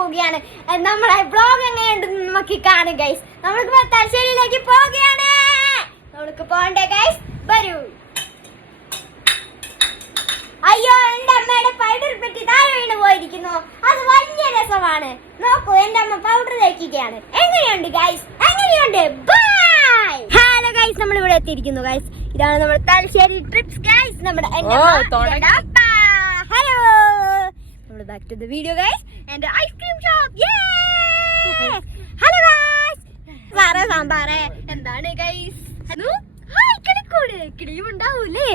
പോവുകയാണ്. നമ്മളെ ബ്ലോഗ് എങ്ങനെയുണ്ട് നമുക്ക് കാണും ഗൈസ്. നമ്മൾക്ക് തലശ്ശേരിയിലേക്ക് പോവുകയാണ്. നമ്മൾക്ക് പോകണ്ടേ ഗൈസ്? വരൂ. അയ്യോ, എന്റെ അമ്മയുടെ പൗഡർ പെട്ടി താഴെ വീണ് പോയിരിക്കുന്നു. അത് വലിയ രസമാണ്. നോക്കൂ, എന്റെ അമ്മ പൗഡർ തേക്കുകയാണ്. എങ്ങനെയുണ്ട് ഗൈസ്? എങ്ങനെയുണ്ട്? ബൈ. ഹലോ ഗൈസ്, നമ്മൾ ഇവിടെ എത്തിയിരിക്കുന്നു ഗൈസ്. ഇതാണ് നമ്മുടെ തലശ്ശേരി ട്രിപ്സ് ഗൈസ്. നമ്മുടെ ഹലോ, നമ്മൾ back to the video guys. എന്റെ ഐസ്ക്രീം ഷോപ്പ്. Hello guys. സാറേ സാമ്പാറേ എന്താണ് ഗൈസ്? ഹായ് കിളിക്കൂട്, കിളിയും ഉണ്ടാവൂലേ?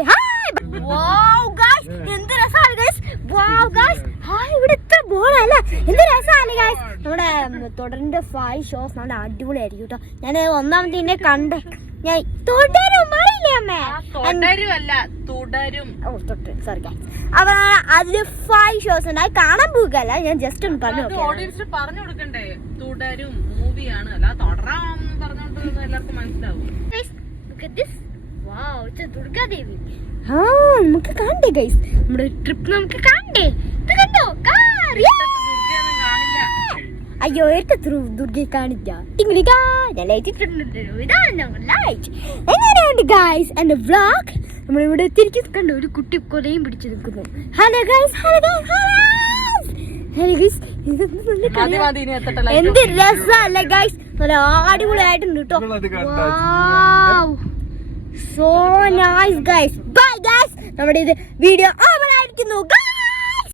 വാവ് ഗൈസ്, എന്ത് രസമാണ് ഗൈസ്. വാവ് ഗൈസ്, ഹായ് ഇവിടെ ഇത്ര ബോളല്ല, എന്ത് രസമാണ് ഗൈസ്. നമ്മുടെ തുടരിന്റെ 5 ഷോസ് നല്ല അടിപൊളിയായിരിക്കും കേട്ടോ. ഞാൻ ഒന്നാമത്തെ എന്നെ കണ്ടേ, ഞാൻ തുടരും അറിയില്ലേ അമ്മേ? Sorry guys. അപ്പൊ അതില് 5 ഷോസ് ഉണ്ട്. അത് കാണാൻ പോകല്ല, ഞാൻ ജസ്റ്റ് ഒന്ന് പറഞ്ഞു കൊടുക്കണ്ടേ. തുടരും മൂവിയാണ്, അല്ല തുടരാന്ന് പറഞ്ഞോണ്ട് എല്ലാവർക്കും മനസ്സിലാവും. ദുർഗാദേവി നമുക്ക് കാണണ്ടേ ഗൈസ്, നമ്മുടെ ട്രിപ്പ് നമുക്ക് കാണണ്ടേ. അയ്യോ, എടുത്ത ദുർഗയെ കാണില്ല. എങ്ങനെയുണ്ട് ഗൈസ് എന്റെ വ്ലോഗ്? നമ്മളിവിടെ എത്തിയിരിക്കും. കണ്ടോ, ഒരു കുട്ടി കൊലയും പിടിച്ചു നിൽക്കുന്നു. ഹലോ ഗൈസ്, ഹലോ ഗൈസ്, എന്ത് രസമല്ലേ ഗൈസ്. നല്ല അടിപൊളിയായിട്ടുണ്ട് കേട്ടോ. So nice guys. Bye guys. നമ്മുടെ ഇത് വീഡിയോ ഓവർ ആയിരിക്കുന്നു.